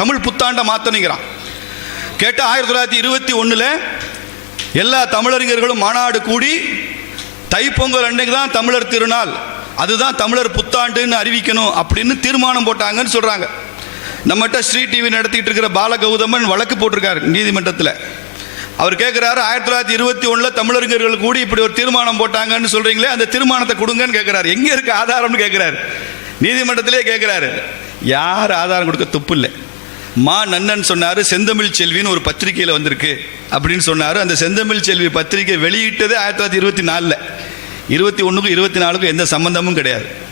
தமிழ் புத்தாண்டை மாற்றணுங்கிறான் கேட்டால் ஆயிரத்தி தொள்ளாயிரத்தி இருபத்தி ஒன்றில் எல்லா தமிழறிஞர்களும் மாநாடு கூடி தைப்பொங்கல் அன்னைக்கு தான் தமிழர் திருநாள் அதுதான் தமிழர் புத்தாண்டுன்னு அறிவிக்கணும் அப்படின்னு தீர்மானம் போட்டாங்கன்னு சொல்கிறாங்க நம்மகிட்ட ஸ்ரீ டிவி நடத்திட்டு இருக்கிற பாலகௌதமன் வழக்கு போட்டிருக்காரு நீதிமன்றத்தில். அவர் கேட்குறாரு ஆயிரத்தி தொள்ளாயிரத்தி இருபத்தி ஒன்றில் தமிழறிஞர்கள் கூடி இப்படி ஒரு தீர்மானம் போட்டாங்கன்னு சொல்கிறீங்களே அந்த தீர்மானத்தை கொடுங்கன்னு கேட்குறாரு எங்கே இருக்க ஆதாரம்னு கேட்குறாரு நீதிமன்றத்திலே கேட்குறாரு யார் ஆதாரம் கொடுக்க? துப்பு இல்லை. மா நன்னன் சொன்னார் செந்தமிழ் செல்வின்னு ஒரு பத்திரிகையில் வந்திருக்கு. அப்படின்னு சொன்னார். அந்த செந்தமிழ் செல்வி பத்திரிகை வெளியிட்டது ஆயிரத்தி தொள்ளாயிரத்தி இருபத்தி நாலில். இருபத்தி ஒன்றுக்கும் இருபத்தி நாலுக்கும் எந்த சம்பந்தமும் கிடையாது.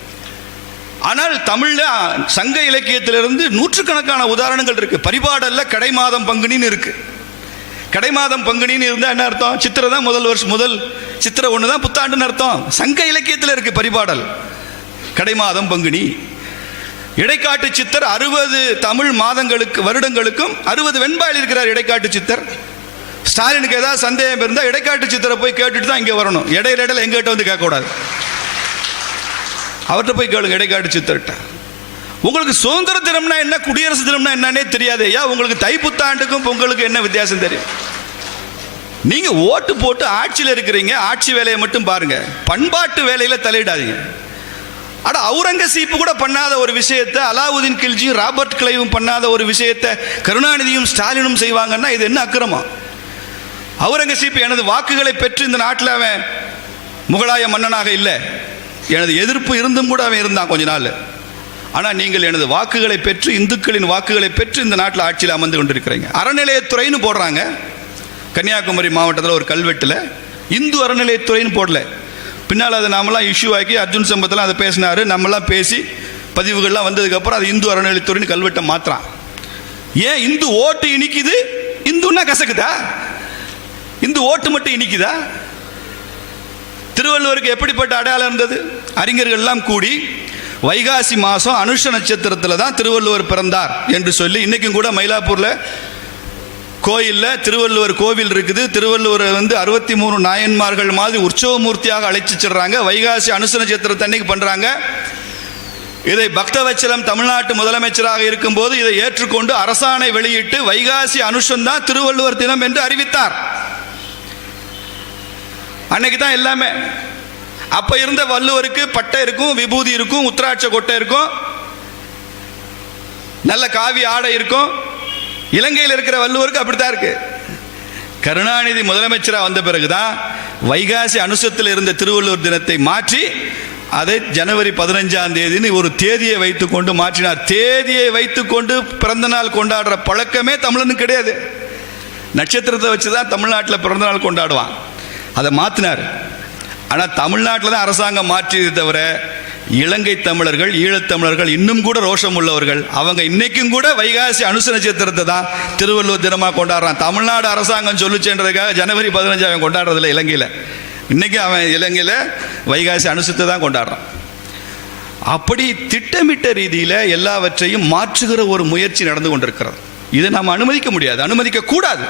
ஆனால் தமிழில் சங்க இலக்கியத்திலிருந்து நூற்றுக்கணக்கான உதாரணங்கள் இருக்குது பரிபாடல்ல கடைமாதம் பங்குனின்னு இருக்கு. கடைமாதம் பங்குனின்னு இருந்தால் என்ன அர்த்தம்? சித்திரை தான் முதல் வருஷம் முதல் சித்திரை ஒன்று தான் புத்தாண்டுன்னு அர்த்தம். சங்க இலக்கியத்தில் இருக்குது பரிபாடல். கடைமாதம் பங்குனி. இடைக்காட்டு சித்தர் அறுபது தமிழ் மாதங்களுக்கு வருடங்களுக்கும் அறுபது வெண்பாயில் இருக்கிறார் இடைக்காட்டு சித்தர். ஸ்டாலினுக்கு ஏதாவது சந்தேகம் இருந்தால் இடைக்காட்டு சித்தரை போய் கேட்டுட்டு தான் இங்கே வரணும். இடையில இடையில எங்கிட்ட வந்து கேட்கக்கூடாது. அவர்கிட்ட போய் கேளுங்க இடைக்காட்டு சித்தர்கிட்ட. உங்களுக்கு சுதந்திர தினம்னா என்ன குடியரசு தினம்னா என்னன்னே தெரியாது ஐயா. உங்களுக்கு தைப்புத்தாண்டுக்கும் பொங்கலுக்கும் என்ன வித்தியாசம் தெரியும்? நீங்கள் ஓட்டு போட்டு ஆட்சியில் இருக்கிறீங்க ஆட்சி வேலையை மட்டும் பாருங்கள் பண்பாட்டு வேலையில் தலையிடாதீங்க. அட அவுரங்கசீப்பு கூட பண்ணாத ஒரு விஷயத்தை அலாவுதீன் கில்ஜியும் ராபர்ட் கிளைவும் பண்ணாத ஒரு விஷயத்தை கருணாநிதியும் ஸ்டாலினும் செய்வாங்கன்னா இது என்ன அக்கிரமம்? அவுரங்கசீப் எனது வாக்குகளை பெற்று இந்த நாட்டில் அவன் முகலாய மன்னனாக இல்லை. எனது எதிர்ப்பு இருந்தும் கூட அவன் இருந்தான் கொஞ்ச நாள். ஆனால் நீங்கள் எனது வாக்குகளை பெற்று இந்துக்களின் வாக்குகளை பெற்று இந்த நாட்டில் ஆட்சியில் அமர்ந்து கொண்டிருக்கிறீங்க. அறநிலையத்துறைன்னு போடுறாங்க. கன்னியாகுமரி மாவட்டத்தில் ஒரு கல்வெட்டில் இந்து அறநிலையத்துறைன்னு போடல. பின்னால் அதை நாமெல்லாம் இஷ்யூ ஆக்கி அர்ஜுன் சம்பத்தெல்லாம் அதை பேசினாரு. நம்மளாம் பேசி பதிவுகள்லாம் வந்ததுக்கப்புறம் அது இந்து அறநிலையத்துறைன்னு கல்வெட்டை மாற்றுறான் ஏன் இந்து ஓட்டு இனிக்குது? இந்துன்னா கசக்குதா? இந்து ஓட்டு மட்டும் இனிக்குதா? திருவள்ளுவருக்கு எப்படிப்பட்ட அடையாளம் இருந்தது? அறிஞர்கள்லாம் கூடி வைகாசி மாதம் அனுஷ நட்சத்திரத்தில் தான் திருவள்ளுவர் பிறந்தார் என்று சொல்லி இன்றைக்கும் கூட மயிலாப்பூரில் கோயிலில் திருவள்ளுவர் கோவில் இருக்குது. திருவள்ளுவர் வந்து அறுபத்தி மூணு நாயன்மார்கள் மாதிரி உற்சவமூர்த்தியாக அழைச்சிச்சிடுறாங்க. வைகாசி அனுசன சித்திரத்தை அன்னைக்கு பண்ணுறாங்க இதை பக்தவச்சலம் தமிழ்நாட்டு முதலமைச்சராக இருக்கும்போது இதை ஏற்றுக்கொண்டு அரசாணை வெளியிட்டு வைகாசி அனுஷம் தான் திருவள்ளுவர் தினம் என்று அறிவித்தார். அன்னைக்கு தான் எல்லாமே. அப்போ இருந்த வள்ளுவருக்கு பட்டை இருக்கும் விபூதி இருக்கும் உத்திராட்ச கொட்டை இருக்கும். நல்ல காவி ஆடை இருக்கும். இலங்கையில் இருக்கிற வள்ளுவருக்கு அப்படித்தான் இருக்கு. கருணாநிதி முதலமைச்சராக வந்த பிறகுதான் வைகாசி அனுசத்தில் இருந்த திருவள்ளுவர் தினத்தை மாற்றி அதை ஜனவரி பதினஞ்சாம் தேதின்னு ஒரு தேதியை வைத்துக்கொண்டு மாற்றினார். தேதியை வைத்துக்கொண்டு பிறந்த நாள் கொண்டாடுற பழக்கமே தமிழனுக்கு கிடையாது. நட்சத்திரத்தை வச்சு தான் தமிழ்நாட்டில் பிறந்தநாள் கொண்டாடுவான். அதை மாற்றினார் ஆனால் தமிழ்நாட்டில் தான் அரசாங்கம் மாற்றியதை தவிர இலங்கை தமிழர்கள் ஈழத்தமிழர்கள் இன்னும் கூட ரோஷம் உள்ளவர்கள். அவங்க இன்னைக்கும் கூட வைகாசி அனுச நட்சத்திரத்தை தான் திருவள்ளுவர் தினமாக கொண்டாடுறான். தமிழ்நாடு அரசாங்கம் சொல்லுச்சுன்றதுக்காக ஜனவரி பதினஞ்சு அவன் கொண்டாடுறதில்ல இலங்கையில். இன்னைக்கு அவன் இலங்கையில் வைகாசி அனுசத்தை தான் கொண்டாடுறான். அப்படி திட்டமிட்ட ரீதியில் எல்லாவற்றையும் மாற்றுகிற ஒரு முயற்சி நடந்து கொண்டிருக்கிறது. இதை நாம் அனுமதிக்க முடியாது. அனுமதிக்க கூடாது.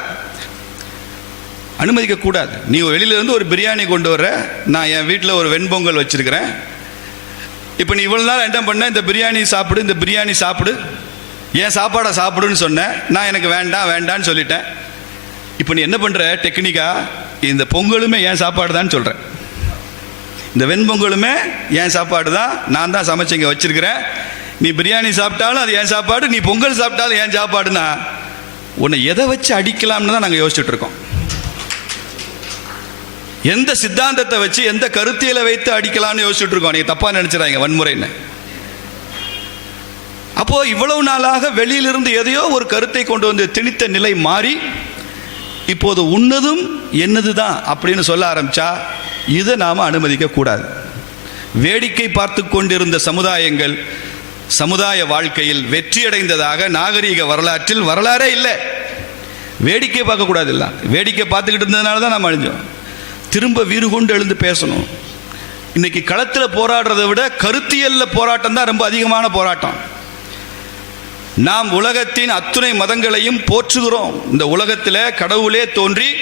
அனுமதிக்க கூடாது. நீ வெளியில இருந்து ஒரு பிரியாணி கொண்டு வர நான் என் வீட்டில் ஒரு வெண்பொங்கல் வச்சுருக்கிறேன். இப்போ நீ இவ்வளோ நாள் என்ன பண்ண இந்த பிரியாணி சாப்பிடு இந்த பிரியாணி சாப்பிடு. ஏன் சாப்பாடை சாப்பிடுன்னு சொன்னேன் நான் எனக்கு வேண்டாம் வேண்டான்னு சொல்லிட்டேன். இப்போ நீ என்ன பண்ணுற டெக்னிக்காக இந்த பொங்கலுமே ஏன் சாப்பாடு தான் சொல்கிறேன் இந்த வெண்பொங்கலுமே ஏன் சாப்பாடு தான் நான் தான் சமைச்சு இங்கே வச்சுருக்கிறேன். நீ பிரியாணி சாப்பிட்டாலும் அது ஏன் சாப்பாடு நீ பொங்கல் சாப்பிட்டாலும் ஏன் சாப்பாடுனா உன்னை எதை வச்சு அடிக்கலாம்னு தான் நாங்கள் யோசிச்சுட்ருக்கோம் இருக்கோம். எந்த சித்தாந்தத்தை வச்சு எந்த கருத்தியலை வைத்து அடிக்கலாம்னு யோசிச்சுட்டு இருக்கோம் நீங்க தப்பா நினைச்சிடாங்க வன்முறைன்னு. அப்போ இவ்வளவு நாளாக வெளியிலிருந்து எதையோ ஒரு கருத்தை கொண்டு வந்து திணித்த நிலை மாறி இப்போது உன்னதும் என்னது தான் அப்படின்னு சொல்ல ஆரம்பிச்சா இதை நாம் அனுமதிக்க கூடாது. வேடிக்கை பார்த்து கொண்டிருந்த சமுதாயங்கள் சமுதாய வாழ்க்கையில் வெற்றியடைந்ததாக நாகரீக வரலாற்றில் வரலாறே இல்லை. வேடிக்கை பார்க்கக்கூடாது இல்லை வேடிக்கை பார்த்துக்கிட்டு இருந்ததுனால தான் நம்ம அழிஞ்சோம். திரும்ப வீறு கொண்டு எழுந்து பேசணும். இன்னைக்கு களத்தில் போராடுறதை விட கருத்தியல்ல போராட்டம் தான் ரொம்ப அதிகமான போராட்டம். நாம் உலகத்தின் அத்துணை மதங்களையும் போற்றுகிறோம். இந்த உலகத்தில் கடவுளே தோன்றி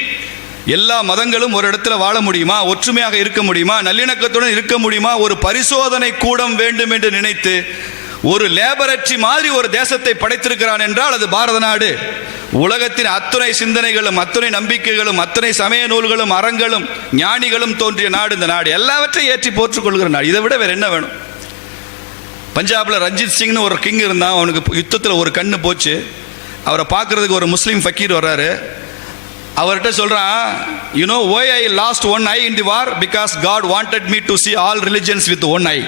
எல்லா மதங்களும் ஒரு இடத்துல வாழ முடியுமா? ஒற்றுமையாக இருக்க முடியுமா? நல்லிணக்கத்துடன் இருக்க முடியுமா? ஒரு பரிசோதனை கூடம் வேண்டும் என்று நினைத்து ஒரு லேபரட்டரி மாதிரி ஒரு தேசத்தை படைத்திருக்கிறான் என்றால் அது பாரத நாடு. உலகத்தின் அத்துணை சிந்தனைகளும் அத்துணை நம்பிக்கைகளும் அத்துணை சமய நூல்களும் அறங்களும் ஞானிகளும் தோன்றிய நாடு இந்த நாடு. எல்லாவற்றையும் ஏற்றி போற்றுக்கொள்கிற நாடு. இதை விட வேறு என்ன வேணும்? பஞ்சாபில் ரஞ்சித் சிங்னு ஒரு கிங் இருந்தான். அவனுக்கு யுத்தத்தில் ஒரு கண்ணு போச்சு. அவரை பார்க்குறதுக்கு ஒரு முஸ்லீம் ஃபக்கீர் வர்றாரு. அவர்கிட்ட சொல்கிறான் you know why I lost one eye in the war because God wanted me to see all religions with one eye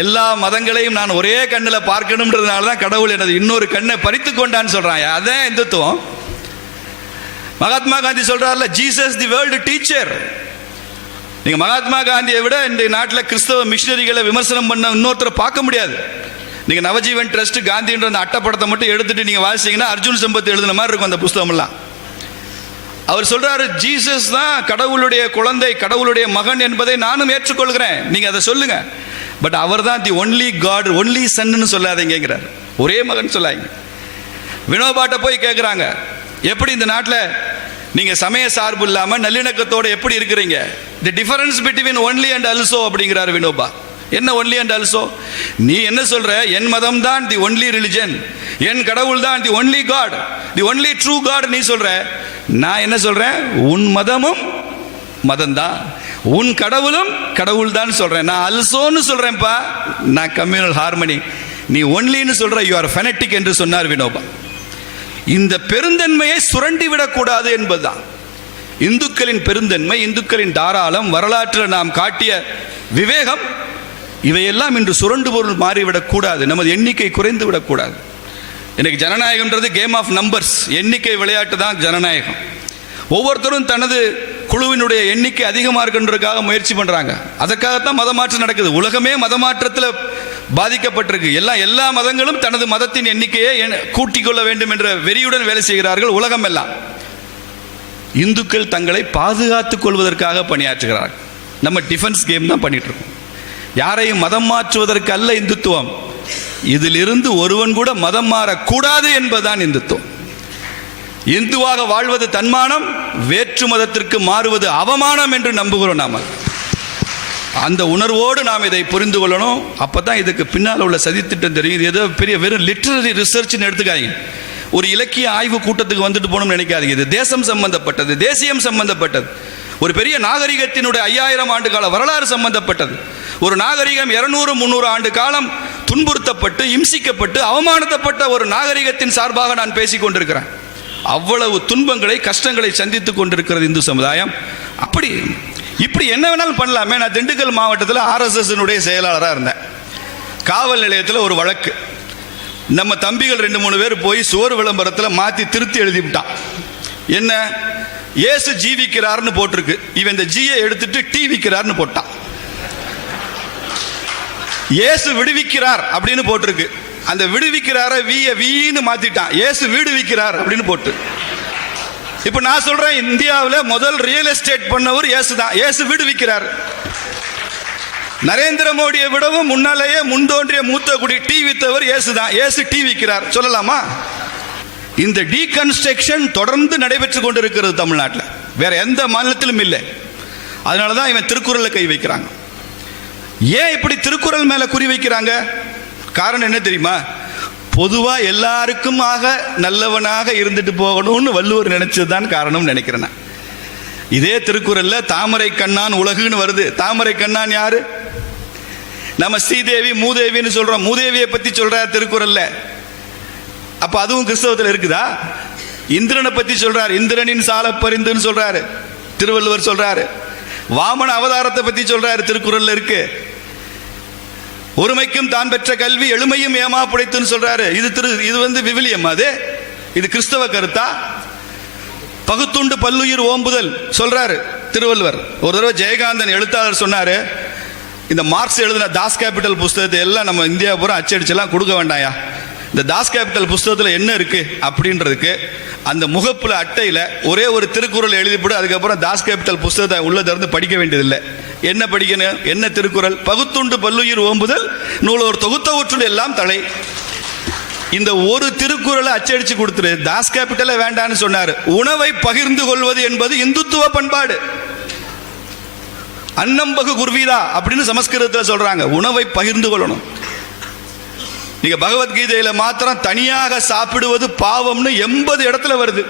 எல்லா மதங்களையும் நான் ஒரே கண்ணில் பார்க்கணுன்றதுனால தான் கடவுள் எனது இன்னொரு கண்ணை பறித்து கொண்டான்னு சொல்கிறாங்க அதான் இந்துத்துவம். மகாத்மா காந்தி சொல்கிறார்ல ஜீசஸ் தி வேர்ல்டு டீச்சர் நீங்கள் மகாத்மா காந்தியை விட இந்த நாட்டில் கிறிஸ்தவ மிஷினரிகளை விமர்சனம் பண்ண இன்னொருத்தரை பார்க்க முடியாது. நீங்கள் நவஜீவன் ட்ரஸ்ட் காந்தின்ற அந்த அட்டப்படத்தை மட்டும் எடுத்துட்டு நீங்கள் வாசிச்சீங்கன்னா அர்ஜுன் சம்பத் எழுதின மாதிரி இருக்கும் அந்த புஸ்தகம்லாம் அவர் சொல்றாரு ஜீசஸ் தான் கடவுளுடைய குழந்தை கடவுளுடைய மகன் என்பதை நானும் ஏற்றுக்கொள்கிறேன். நீங்க அதை சொல்லுங்க. பட் அவர் தான் தி ஒன்லி காட் ஒன்லி சன்னு சொல்லாதீங்கிறார் ஒரே மகன் சொல்லாங்க வினோபாட்ட போய் கேட்குறாங்க எப்படி இந்த நாட்டில் நீங்கள் சமய சார்பு இல்லாமல் நல்லிணக்கத்தோடு எப்படி இருக்கிறீங்க? The difference between only and also அப்படிங்கிறார் வினோபா. என்ன ஒன்லி அண்ட் அல்சோ நீ என்ன சொல்ற? என் மதம் தான் தி ஒன்லி ரிலிஜன் என் கடவுள் தான் the only God the only true God நீ சொல்ற. நான் என்ன சொல்றேன்? உன் மதமும் மதம்தான். உன் கடவுளும் கடவுள் தான் சொல்றேன். நான் அல்சோன்னு சொல்றேன்ப்பா. நான் கம்யூனல் ஹார்மனி. நீ ஒன்லின்னு சொல்ற யூ ஆர் ஃபெனட்டிக் என்று சொன்னார் வினோபா. இந்த பெருந்தன்மையை சுரண்டி விடக்கூடாது என்பதுதான். இந்துக்களின் பெருந்தன்மை இந்துக்களின் தாராளம் வரலாற்றில் நாம் காட்டிய விவேகம் இவையெல்லாம் இன்று சுரண்டு பொருள் மாறிவிடக்கூடாது நமது எண்ணிக்கை குறைந்து விடக்கூடாது எனக்கு ஜனநாயகம்ன்றது கேம் ஆஃப் நம்பர்ஸ் எண்ணிக்கை விளையாட்டு தான் ஜனநாயகம். ஒவ்வொருத்தரும் தனது குழுவினுடைய எண்ணிக்கை அதிகமாக இருக்குன்றதுக்காக முயற்சி பண்ணுறாங்க அதற்காகத்தான் மத மாற்றம் நடக்குது. உலகமே மத மாற்றத்தில் பாதிக்கப்பட்டிருக்கு. எல்லா எல்லா மதங்களும் தனது மதத்தின் எண்ணிக்கையை எண்- கூட்டிக் கொள்ள வேண்டும் என்ற வெறியுடன் வேலை செய்கிறார்கள் உலகம் எல்லாம். இந்துக்கள் தங்களை பாதுகாத்துக் கொள்வதற்காக பணியாற்றுகிறார்கள். நம்ம டிஃபென்ஸ் கேம் தான் பண்ணிட்டு இருக்கோம். யாரையும் மதம் மாற்றுவதற்கு அல்ல இந்துத்துவம். இதிலிருந்து ஒருவன் கூட மதம் மாறக்கூடாது என்பதுதான் இந்துத்துவம். இந்துவாக வாழ்வது தன்மானம் வேற்று மதத்திற்கு மாறுவது அவமானம் என்று நம்புகிறோம் நாம். அந்த உணர்வோடு நாம் இதை புரிந்து கொள்ளணும். அப்போ தான் இதுக்கு பின்னால் உள்ள சதித்திட்டம் தெரியும். இது ஏதோ பெரிய வெறும் லிட்ரரி ரிசர்ச்னு எடுத்துக்காதீங்க. ஒரு இலக்கிய ஆய்வு கூட்டத்துக்கு வந்துட்டு போகணும்னு நினைக்காதீங்க. இது தேசம் சம்பந்தப்பட்டது தேசியம் சம்பந்தப்பட்டது. ஒரு பெரிய நாகரிகத்தினுடைய ஐயாயிரம் ஆண்டு கால வரலாறு சம்பந்தப்பட்டது. ஒரு நாகரிகம் இருநூறு முந்நூறு ஆண்டு காலம் துன்புறுத்தப்பட்டு இம்சிக்கப்பட்டு அவமானத்தப்பட்ட ஒரு நாகரிகத்தின் சார்பாக நான் பேசிக்கொண்டிருக்கிறேன். அவ்வளவு துன்பங்களை கஷ்டங்களை சந்தித்துக் கொண்டிருக்கிறது இந்து சமுதாயம். அப்படி இப்படி என்ன வேணாலும் பண்ணலாமே. நான் திண்டுக்கல் மாவட்டத்தில் ஆர்எஸ்எஸ்னுடைய செயலாளராக இருந்தேன். காவல் நிலையத்தில் ஒரு வழக்கு. நம்ம தம்பிகள் ரெண்டு மூணு பேர் போய் சுவர் விளம்பரத்தில் மாற்றி திருத்தி எழுதிவிட்டான். என்ன? ஏசு ஜீவிக்கிறார்னு போட்டிருக்கு. இவன் இந்த ஜியை எடுத்துட்டு டீ விற்கிறார்னு போட்டான். ஏசு விடுவிக்கிறார் அப்படின்னு போட்டிருக்கு. அந்த விடுவிக்கிறார வீய வீன்னு மாத்திட்டான். ஏசு விடுவிக்கிறார் அப்படின்னு போட்டு. இப்ப நான் சொல்றேன் இந்தியாவில் முதல் ரியல் எஸ்டேட் பண்ணவர் இயேசு தான் இயேசு விடுவிக்கிறார். நரேந்திர மோடியை விடவும் முன்னாலேயே முன்தோன்றிய மூத்த குடி டீ வித்தவர் இயேசு தான் இயேசு டீ விற்கிறார் சொல்லலாமா? இந்த டீகன்ஸ்ட்ரக்ஷன் தொடர்ந்து நடைபெற்று கொண்டிருக்கிறது தமிழ்நாட்டில். வேற எந்த மாநிலத்திலும் இல்லை. அதனால தான் இவன் திருக்குறளை கை வைக்கிறாங்க. ஏன் இப்படி திருக்குறள் மேலே குறி வைக்கிறாங்க? காரணம் என்ன தெரியுமா? பொதுவாக எல்லாருக்கும் ஆக நல்லவனாக இருந்துட்டு போகணும்னு வள்ளுவர் நினைச்சதுதான் காரணம்னு நினைக்கிறேன் நான். இதே திருக்குறளில் தாமரை கண்ணான் உலகுன்னு வருது. தாமரை கண்ணான் யாரு? நம்ம ஸ்ரீதேவி மூதேவின்னு சொல்றோம். மூதேவியை பத்தி சொல்றார் திருக்குறள்ல. அப்ப அதுவும் கிறிஸ்தவத்தில் இருக்குதா? இந்திரனை பத்தி சொல்றாரு. இந்திரனின் சால பரிந்துன்னு சொல்றாரு. திருவள்ளுவர் சொல்றாரு. வாமன அவதாரத்தை பத்தி சொல்றாரு. திருக்குறள்ல இருக்கு. ஒருமைக்கும் தான் பெற்ற கல்வி எளிமையும் ஏமா புடைத்துன்னு சொல்றாரு. இது திரு இது வந்து விவிலியம் அது. இது கிறிஸ்தவ கருத்தா? பகுத்துண்டு பல்லுயிர் ஓம்புதல் சொல்றாரு திருவள்ளுவர். ஒரு தடவை ஜெயகாந்தன் எழுத்தாளர் சொன்னாரு இந்த மார்க்ஸ் எழுதின தாஸ் கேபிட்டல் புஸ்தகத்தை எல்லாம் நம்ம இந்தியா பூரா அச்சடிச்செல்லாம் கொடுக்க வேண்டாயா இந்த தாஸ் கேபிட்டல் புஸ்தகத்தில் என்ன இருக்கு அப்படின்றதுக்கு அந்த முகப்புல அட்டையில் ஒரே ஒரு திருக்குறள் எழுதிவிட்டு அதுக்கப்புறம் தாஸ் கேபிட்டல் புஸ்தகத்தை உள்ள திறந்து படிக்க வேண்டியதில்லை. என்ன படிக்கணும்? என்ன திருக்குறள்? பகுத்துண்டு பல்லுயிர் ஓம்புதல் நூலோர் தொகுத்தவற்றுள் எல்லாம் தலை. இந்த ஒரு திருக்குறளை அச்சடிச்சு கொடுத்துரு. தாஸ் கேபிட்டலை வேண்டான்னு சொன்னார். உணவை பகிர்ந்து கொள்வது என்பது இந்துத்துவ பண்பாடு. அன்னம்பகு குர்வீதா அப்படின்னு சமஸ்கிருதத்தில் சொல்றாங்க. உணவை பகிர்ந்து கொள்ளணும். நீங்க பகவத்கீதையில மாத்திரம் தனியாக சாப்பிடுவது பாவம்னு எண்பது இடத்துல வருது.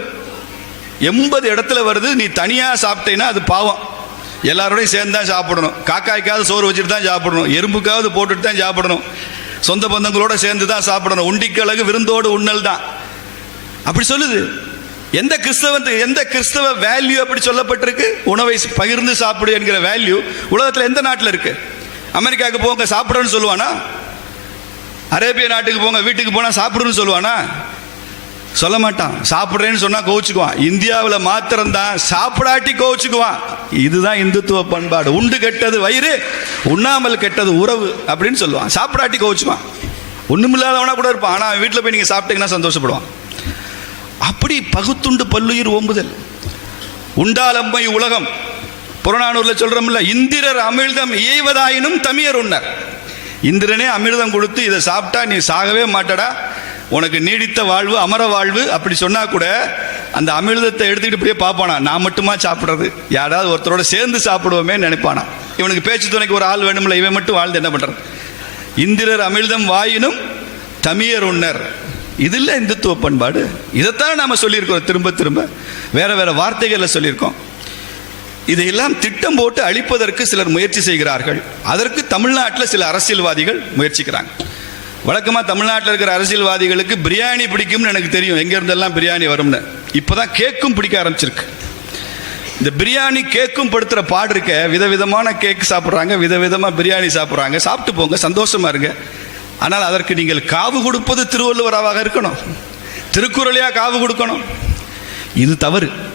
எண்பது இடத்துல வருது நீ தனியாக சாப்பிட்டேன்னா அது பாவம். எல்லாரோடையும் சேர்ந்து தான் சாப்பிடணும். காக்காய்க்காவது சோறு வச்சுட்டு தான் சாப்பிடணும். எறும்புக்காவது போட்டுட்டு தான் சாப்பிடணும். சொந்த பந்தங்களோட சேர்ந்து தான் சாப்பிடணும். உண்டிக்கழகு விருந்தோடு உண்ணல் தான். அப்படி சொல்லுது. எந்த கிறிஸ்தவன் எந்த கிறிஸ்தவ வேல்யூ அப்படி சொல்லப்பட்டிருக்கு? உணவை பகிர்ந்து சாப்பிடு என்கிற வேல்யூ உலகத்தில் எந்த நாட்டில் இருக்கு? அமெரிக்காவுக்கு போங்க சாப்பிடணும்னு சொல்லுவானா? அரேபிய நாட்டுக்கு போங்க வீட்டுக்கு போனால் சாப்பிடுன்னு சொல்லுவானா? சொல்ல மாட்டான். சாப்பிட்றேன்னு சொன்னால் கோவிச்சுக்குவான். இந்தியாவில் மாத்திரம்தான் சாப்பிடாட்டி கோவிச்சுக்குவான். இதுதான் இந்துத்துவ பண்பாடு. உண்டு கெட்டது வயிறு உண்ணாமல் கெட்டது உறவு அப்படின்னு சொல்லுவான். சாப்பிடாட்டி கோவிச்சுக்குவான். ஒன்றுமில்லாதவனா கூட இருப்பான். ஆனால் வீட்டில் போய் நீங்கள் சாப்பிட்டீங்கன்னா சந்தோஷப்படுவான். அப்படி பகுத்துண்டு பல்லுயிர் ஓம்புதல். உண்டாலம்மை உலகம். புறநானூரில் சொல்கிறோம்ல இந்திரர் அமிழ்தம் இயைவதாயினும் தமியர் உண்ணர். இந்திரனே அமிர்தம் கொடுத்து இதை சாப்பிட்டா நீ சாகவே மாட்டடா. உனக்கு நீடித்த வாழ்வு அமர வாழ்வு அப்படி சொன்னா கூட அந்த அமிர்தத்தை எடுத்துக்கிட்டு இப்படியே பார்ப்பானா? நான் மட்டுமா சாப்பிட்றது? யாராவது ஒருத்தரோட சேர்ந்து சாப்பிடுவோமே நினைப்பானா? இவனுக்கு பேச்சு துணைக்கு ஒரு ஆள் வேணும்ல இவன் மட்டும் வாழ்ந்து என்ன பண்ணுறது இந்திரர் அமிழ்தம் வாயினும் தமியர் உன்னர் இதில் இந்துத்துவ பண்பாடு. இதைத்தான் நாம சொல்லியிருக்கோம் திரும்ப திரும்ப. வேற வேற வார்த்தைகளில் சொல்லியிருக்கோம். இதையெல்லாம் திட்டம் போட்டு அழிப்பதற்கு சிலர் முயற்சி செய்கிறார்கள். அதற்கு தமிழ்நாட்டில் சில அரசியல்வாதிகள் முயற்சிக்கிறாங்க. வழக்கமாக தமிழ்நாட்டில் இருக்கிற அரசியல்வாதிகளுக்கு பிரியாணி பிடிக்கும்னு எனக்கு தெரியும். எங்கேருந்தெல்லாம் பிரியாணி வரும்னு. இப்போ தான் கேக்கும் பிடிக்க ஆரம்பிச்சிருக்கு. இந்த பிரியாணி கேக்கும் படுத்துகிற பாடு இருக்க. விதவிதமான கேக் சாப்பிட்றாங்க விதவிதமாக பிரியாணி சாப்பிட்றாங்க. சாப்பிட்டு போங்க சந்தோஷமா இருங்க. ஆனால் அதற்கு நீங்கள் காவு கொடுப்பது திருவள்ளுவராக இருக்கணும். திருக்குறளையாக காவு கொடுக்கணும். இது தவறு.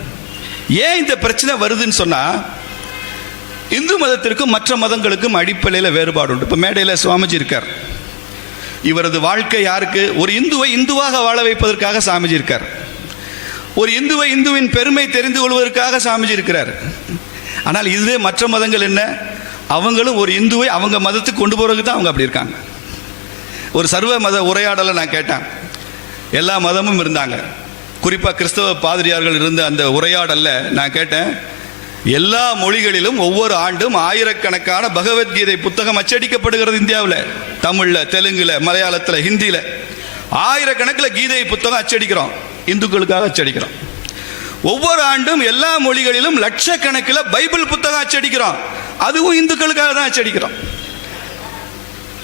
ஏன் இந்த பிரச்சனை வருதுன்னு சொன்னால் இந்து மதத்திற்கும் மற்ற மதங்களுக்கும் அடிப்படையில் வேறுபாடு உண்டு. இப்போ மேடையில் சுவாமிஜி இருக்கார். இவரது வாழ்க்கை யாருக்கு? ஒரு இந்துவை இந்துவாக வாழ வைப்பதற்காக சாமிஜி இருக்கார். ஒரு இந்துவை இந்துவின் பெருமை தெரிந்து கொள்வதற்காக சாமிஜி இருக்கிறார். ஆனால் இதுவே மற்ற மதங்கள் என்ன? அவங்களும் ஒரு இந்துவை அவங்க மதத்துக்கு கொண்டு போகிறதுக்கு தான் அவங்க அப்படி இருக்காங்க. ஒரு சர்வ மத உரையாடலை நான் கேட்டேன். எல்லா மதமும் இருந்தாங்க. குறிப்பாக கிறிஸ்தவ பாதிரியார்கள் இருந்த அந்த உரையாடல்ல நான் கேட்டேன் எல்லா மொழிகளிலும் ஒவ்வொரு ஆண்டும் ஆயிரக்கணக்கான பகவத்கீதை புத்தகம் அச்சடிக்கப்படுகிறது இந்தியாவில். தமிழில் தெலுங்குல மலையாளத்தில் ஹிந்தியில் ஆயிரக்கணக்கில் கீதை புத்தகம் அச்சடிக்கிறோம் இந்துக்களுக்காக அச்சடிக்கிறோம். ஒவ்வொரு ஆண்டும் எல்லா மொழிகளிலும் லட்சக்கணக்கில் பைபிள் புத்தகம் அச்சடிக்கிறோம் அதுவும் இந்துக்களுக்காக தான் அச்சடிக்கிறோம்.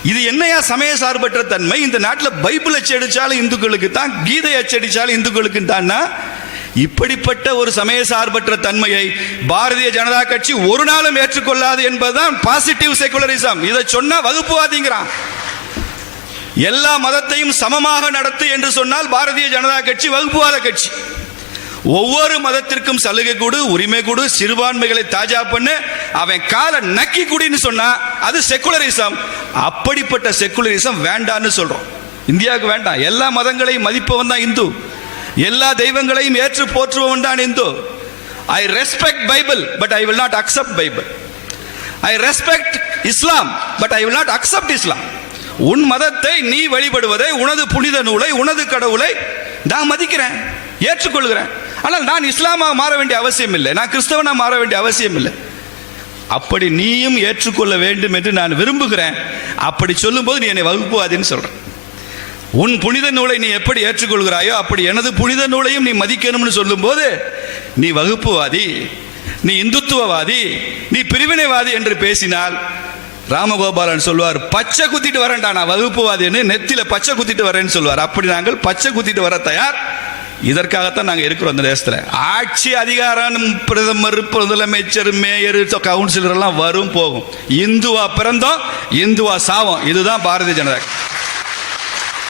இது என்னையா சமய சார்பற்ற தன்மை? இந்த நாட்டில் பைபிள் அச்சடிச்சாலும் இந்துக்களுக்கு தான் கீதை அச்சடிச்சாலும் இந்துக்களுக்கு தான்னா இப்படிப்பட்ட ஒரு சமய சார்பற்ற தன்மையை பாரதிய ஜனதா கட்சி ஒரு நாளும் ஏற்றுக்கொள்ளாது என்பதுதான் பாசிட்டிவ் செகுலரிசம் இதை சொன்னா வகுப்புவாதிங்கிறான். எல்லா மதத்தையும் சமமாக நடத்து என்று சொன்னால் பாரதிய ஜனதா கட்சி வகுப்புவாத கட்சி. ஒவ்வொரு மதத்திற்கும் சலுகை கொடு உரிமை கொடு சிறுபான்மைகளை தாஜா பண்ணு. அவன் காலை நக்கி குடின்னு சொன்னா அது செக்குலரிசம் அப்படிப்பட்ட செக்குலரிசம் வேண்டான்னு சொல்றோம். இந்தியாவுக்கு வேண்டாம். எல்லா மதங்களையும் மதிப்பவன் தான் இந்து. எல்லா தெய்வங்களையும் ஏற்று போற்றுவன் தான் Hindu. I respect Bible but I will not accept Bible I respect Islam but I will not accept Islam உன் மதத்தை நீ வழிபடுவதை உனது புனித நூலை உனது கடவுளை நான் மதிக்கிறேன் ஏற்றுக்கொள்கிறேன். ஆனால் நான் இஸ்லாமாக மாற வேண்டிய அவசியம் இல்லை நான் கிறிஸ்தவனாக மாற வேண்டிய அவசியம் இல்லை அப்படி நீயும் ஏற்றுக்கொள்ள வேண்டும் என்று நான் விரும்புகிறேன். அப்படி சொல்லும்போது நீ என்னை வகுப்புவாதின்னு சொல்கிறேன் உன் புனித நூலை நீ எப்படி ஏற்றுக்கொள்கிறாயோ அப்படி எனது புனித நூலையும் நீ மதிக்கணும்னு சொல்லும்போது நீ வகுப்புவாதி நீ இந்துத்துவவாதி நீ பிரிவினைவாதி என்று பேசினால் ராமகோபாலன் சொல்வார் பச்சை குத்திட்டு வரேன்டா நான் வகுப்புவாதின்னு நெத்தியில் பச்சை குத்திட்டு வரேன்னு சொல்வார் அப்படி நாங்கள் பச்சை குத்திட்டு வர தயார் இதற்காகத்தான் நாங்கள் இருக்கிறோம் அந்த தேசத்தில் ஆட்சி அதிகாரம் பிரதமர் முதலமைச்சர் மேயர் கவுன்சிலர் எல்லாம் வரும் போகும். இந்துவா பிறந்தோம் இந்துவா சாவம். இதுதான் பாரதிய ஜனதா.